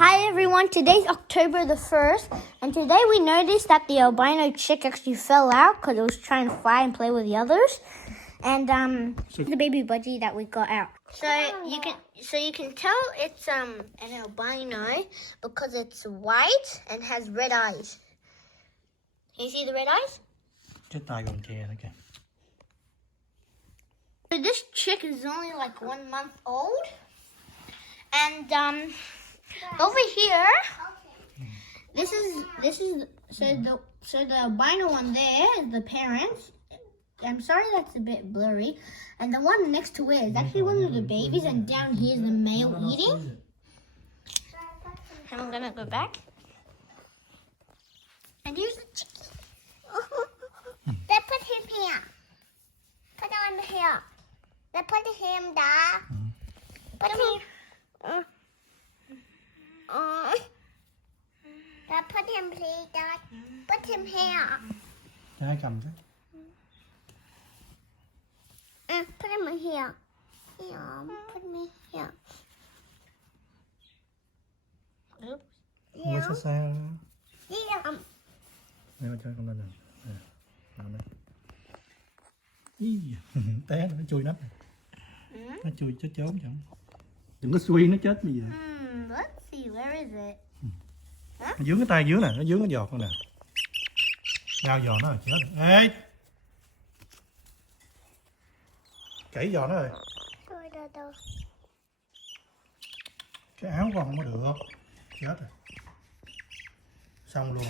Hi everyone, today's October the 1st, and today we noticed that the albino chick actually fell out because it was trying to fly and play with the others. And the baby budgie that we got out. So you can tell it's an albino because it's white and has red eyes. Can you see the red eyes? Cái tai còn chè nữa kìa. So this chick is only like 1 month old, and over here, this is so the albino one there is the parents. I'm sorry that's a bit blurry, and the one next to it is actually one of the babies, and down here is the male eating. And I'm gonna go back, and here's the chicken. Let's put him here. Put on here. Let's put him there. Put him. Let's put him, please, Dad. Put him here. Ai cầm chứ? Put him here. Here. Put me here. Oops. Không có xa xa. Here. Nè cho con lên nè. Nè. Làm đây. Ý, té nó chui nắp. Nó chui chết trốn chẳng. Đừng có suy nó chết bây giờ. Let's see, where is it? Nó dướng cái tay dưới nè, nó dướng cái giọt con nè. Đau giò nó rồi chết rồi. Ê! Cẩy giò nó rồi. Cái áo con không có được. Chết rồi. Xong luôn.